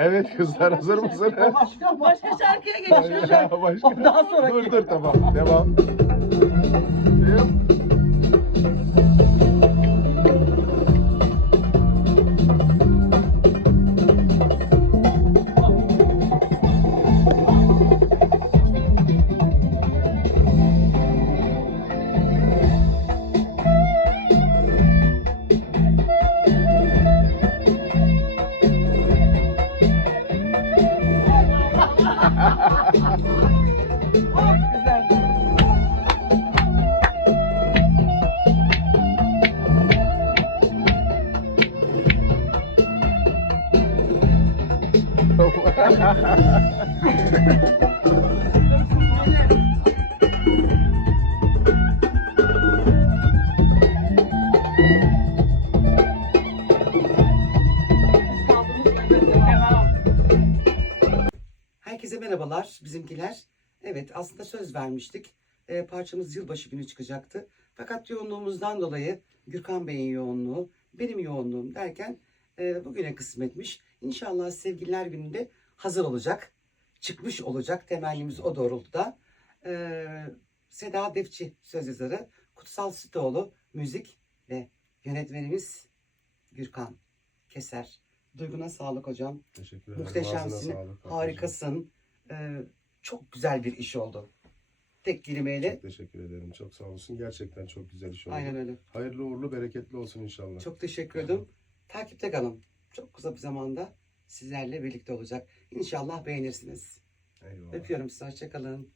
Evet kızlar hazır mısın? Başka Başka şarkıya geçiyoruz. Başka. Ondan sonra Dur dur tamam devam. Yap. Ha ha ha ha ha! Herkese merhabalar bizimkiler. Evet aslında söz vermiştik. Ee, parçamız yılbaşı günü çıkacaktı. Fakat yoğunluğumuzdan dolayı Gürkan Bey'in yoğunluğu, benim yoğunluğum derken e, bugüne kısmetmiş. İnşallah sevgililer gününde hazır olacak. Çıkmış olacak temennimiz o doğrultuda. Ee, Seda Defçi söz yazarı, Kutsal Sitoğlu müzik ve yönetmenimiz Gürkan Keser. Duyguna sağlık hocam. Teşekkür ederim. Muhteşemsin, sağlık. harikasın. Ee, çok güzel bir iş oldu. Tek kelimeyle. Çok teşekkür ederim. Çok sağ olsun. Gerçekten çok güzel iş oldu. Aynen öyle. Hayırlı uğurlu bereketli olsun inşallah. Çok teşekkür ederim. Takipte kalın. Çok kısa bir zamanda sizlerle birlikte olacak. İnşallah beğenirsiniz. Eyvallah. Öpüyorum sizi. Hoşçakalın.